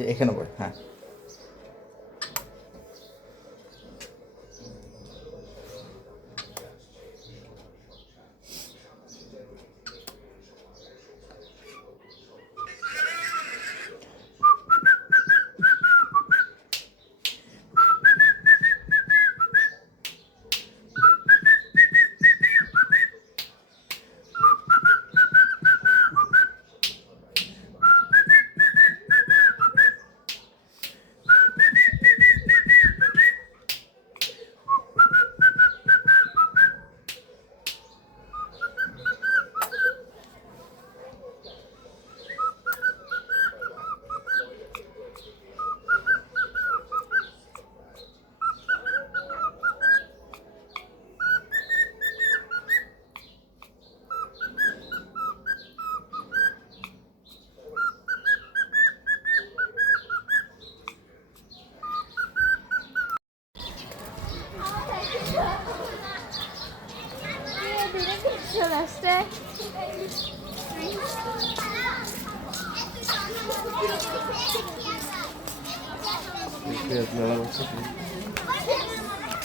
যে এখানে বল। হ্যাঁ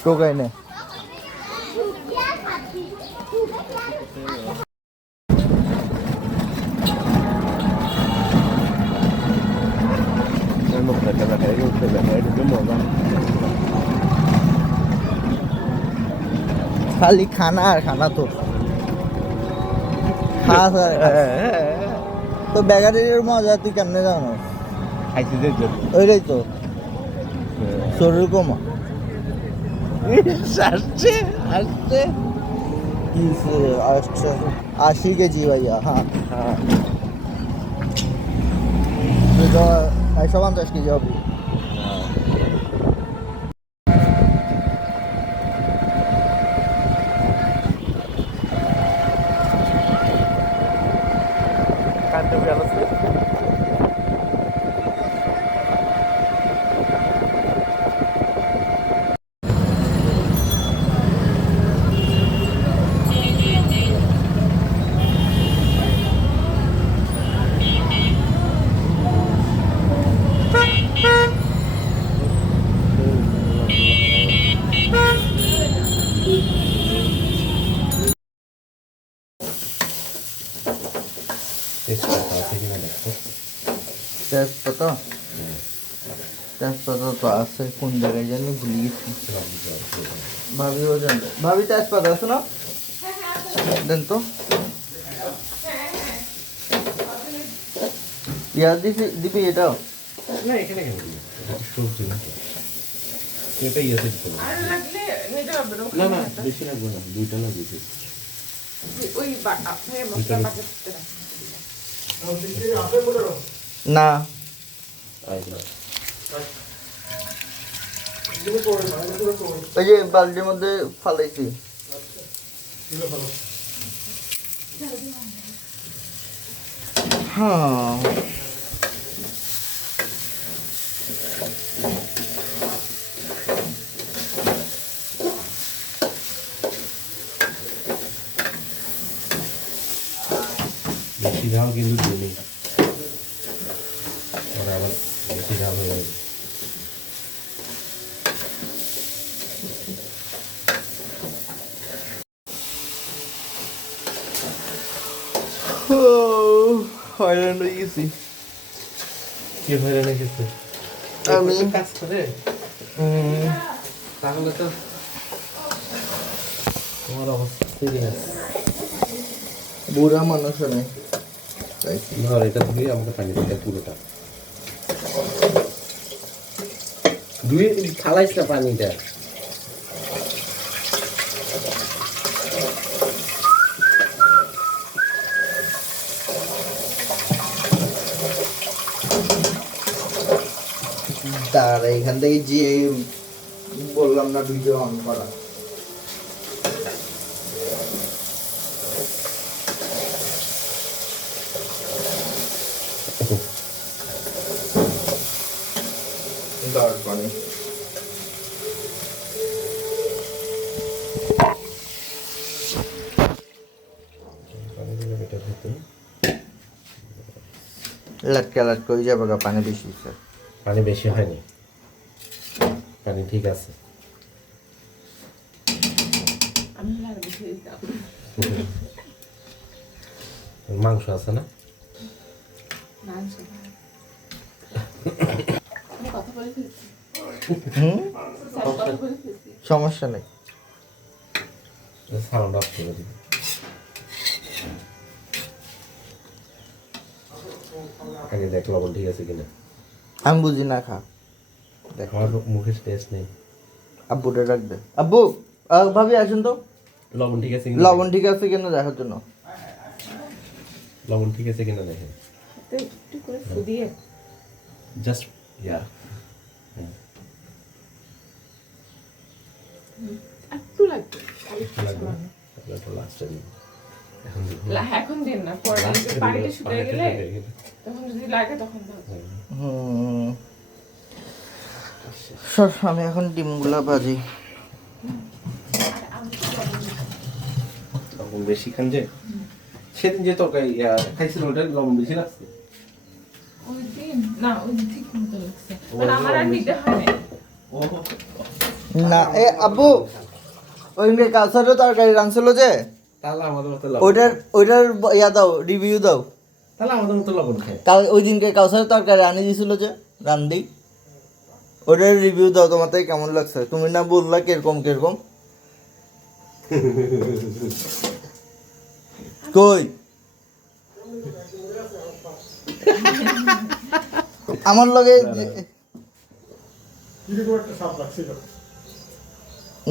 টোকাই নে खाली खाना और खाना तो খাস তো বেগারের মজা তুই কেমনে জানো খাইতে ওইটাই তো শরীর কমা আসছে আসছে আসছে 80 কেজি ভাইয়া হ্যাঁ হ্যাঁ তো 150 কেজি হবে কান্দে গেল তেজপাতা তেজপাতা তো আছে কোন জায়গায় জানি ভুলে গেছি ভাবিও জানতো ভাবি তেজপাতা আছে না দেন তো পেঁয়াজ দিবি এটাও না এখানে কেন সবজি না এটা ইয়েতে দিতে না না বেশি লাগবে না দুইটা লাগবে ওই আপনি মশলা পাকাতে না ওই যে বালতির মধ্যে ফালাইছি হ্যাঁ বেশি ঝাল কিন্তু দিই আর আবার বেশি ঝাল হয়ে যাবে হয়রান হয়ে গেছি কি হয়রান হয়ে গেছে আমি কাজ করে তাহলে তো তোমার অবস্থা সিরিয়াস বুড়া মানুষ নেই না এটা ধুয়ে আমাকে পানি দিতে পুরোটা ধুয়ে খালাইস না পানিটা তার এখান থেকে যে বললাম না ভিডিও অন করা পানি लटका लटका हो जाएगा पानी बेसी से পানি বেশি হয়নি, পানি ঠিক আছে। আমি আর বেশি দিতাম। মাংস আছে না? মাংস ভাত। আমি কথা বলে ফেলছি। স্যার কথা বলে ফেলছি। সমস্যা নেই। সাউন্ড অফ করে দিবি। আগে দেখ লবণ ঠিক আছে কিনা। আমি বুঝি না, খা। দেখ, আমার মুখের টেস্ট নেই। আব্বুটা রাখবে। আব্বু, ভাবি আসুন তো। লবণ ঠিক আছে কিনা? লবণ ঠিক আছে কিনা দেখার জন্য। লবণ ঠিক আছে কিনা দেখেন। তো একটু করে ফুদিয়ে জাস্ট ইয়া একটু লাগবে। লাগবে। তারপর লাস্টে দিন। এখন দিন। এখন দিন না, পরে যদি পানিটা শুকিয়ে গেলে তখন যদি লাগে তখন দাও। সর, আমি এখন ডিমগুলা ভাজি। লবণ বেশি খান যে, সেদিন যে তরকারি খাইছিল ওটা লবণ বেশি লাগছে। ওই দিন না, ওই দিন ঠিক মতো লাগছে, মানে আমার আর নিতে হয় না। ও না, আব্বু, ওইদিনকে কালসারও তরকারি রাঁধছিল যে, তাহলে আমাদের মতো লবণ। ওইটার ইয়া দাও, রিভিউ দাও। তাহলে আমাদের মতো লবণ খায়। কাল ওই দিনকে কালসারের তরকারি আনি দিয়েছিল যে রান্ধি, ওটার রিভিউ দাও, তোমার তাই কেমন লাগছে? তুমি না বললা কিরকম কিরকম। কই আমার লগে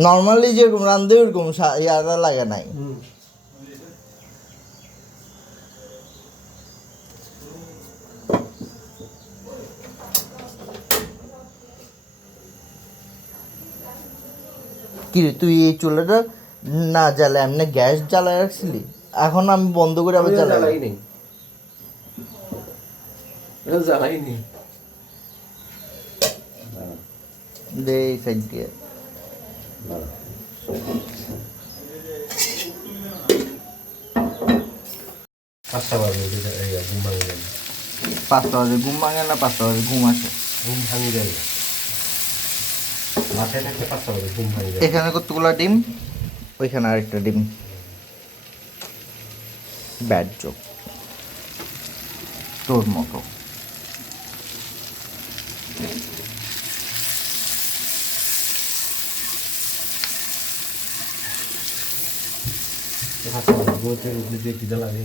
নর্মালি যেরকম রান্ধে ওরকম ইয়ারা লাগে নাই। কি রে, তুই এই চুলাটা না জ্বালা এমনি গ্যাস জ্বালায় রাখছিলি? এখন আমি বন্ধ করে আবার জ্বালাই নেই, জ্বালাই নেই। দে এই সাইড দিয়ে। পাঁচটা বাজে ঘুম ভাঙি যাবে। 5টা বাজে ঘুম ভাঙে না? 5টা বাজে ঘুম আসে? ঘুম ভাঙি যাবে, মাথায় থাকতে 5টা বাজে ঘুম ভাঙি যাবে। এখানে কতগুলা ডিম, ওইখানে আরেকটা ডিম। ব্যাড জোক তোর মতো। খিদে লাগে।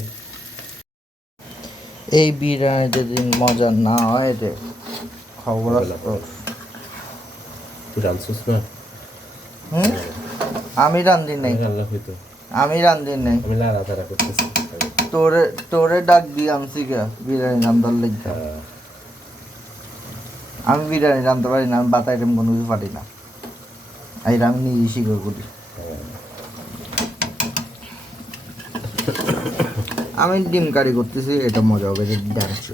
এই বিরিয়ানি যদি মজা না হয় রে, খবর আছে তোর। তুই রাঁধছিস না? আমি রান্ধি নাই, রান্না হইতো, আমি রান্ধি নাই। আমি লাড়াতাড়া করতেছি। তোরে ডাক দিয়ে আনছি কে বিরিয়ানি রান্ধার লেগে? আমি বিরিয়ানি রাঁধতে পারি না, আমি বাতা আইটেম কোনো কিছু পারি না। এইটা আমি নিজেই স্বীকার করি। আমি ডিম কারি করতেছি, এটা মজা হবে, ডান্স।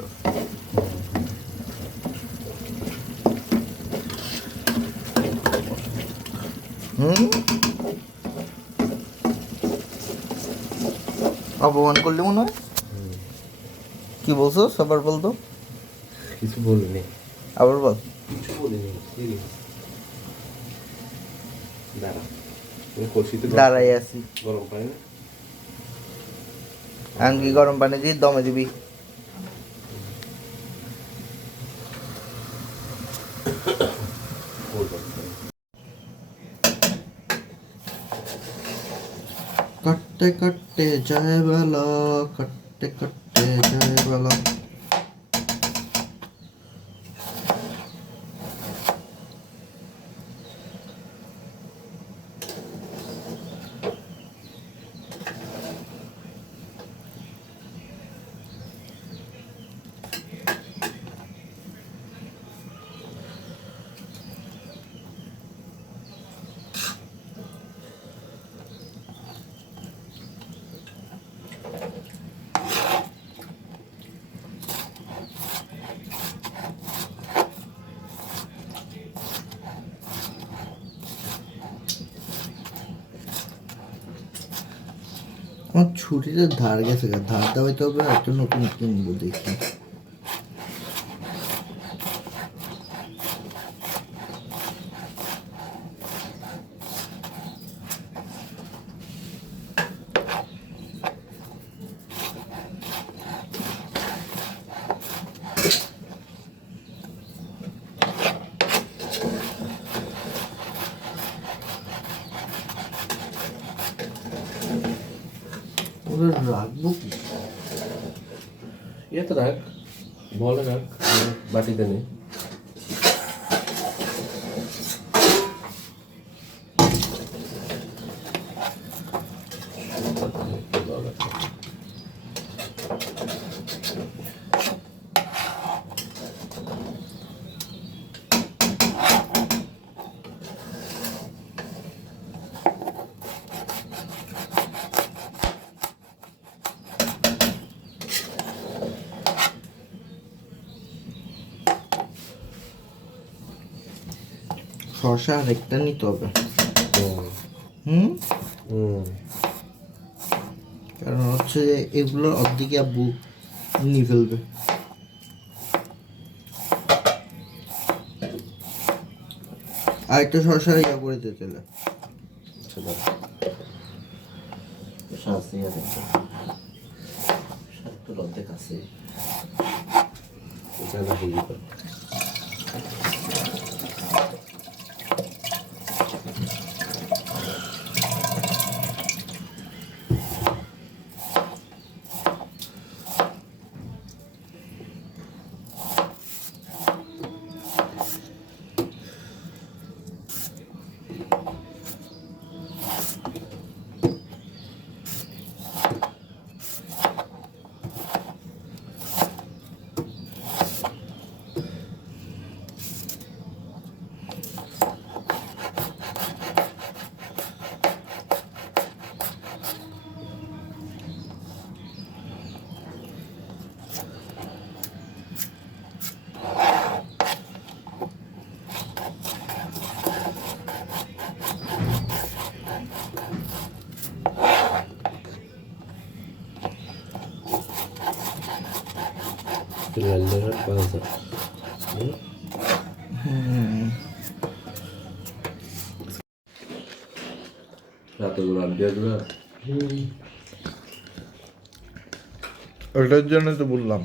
অপমান করলে মনে হয়। কি বলছো? সবার বলতো কিছু বলিনি, আবার বল। কিছু বলিনি। দাঁড়া, আমি কষিতে দাঁড়াই আছি। গরম পানি না, আমি কি গরম পানি দিয়ে দমে দিবি? কাটতে কাটতে যায় বেলা, কাটতে কাটতে যায় বেলা। আমার ছুরিতে ধার গেছে, ধারটা হয়তো হবে একটা নতুন কিনবো দেখি। ওদের রাখবো কি? ইয়েতে রাখ, বলে রাখ, বাটিতে নেই। শসা আরেকটা নিতে হবে। হুম। কারণ হচ্ছে যে এগুলোর অর্ধেকই আব্বু নিয়ে ফেলবে। আরেকটা শসা ইয়া করে দিতে চলে। অর্ধেক আছে। ওটার জন্য তো বললাম।